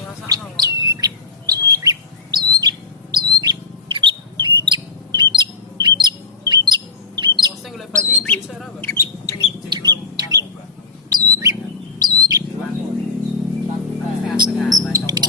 Ngrasakno kok. Sing golek bati desa ra, Pak? Cek belum anu, Pak. Tapi setengah-setengah,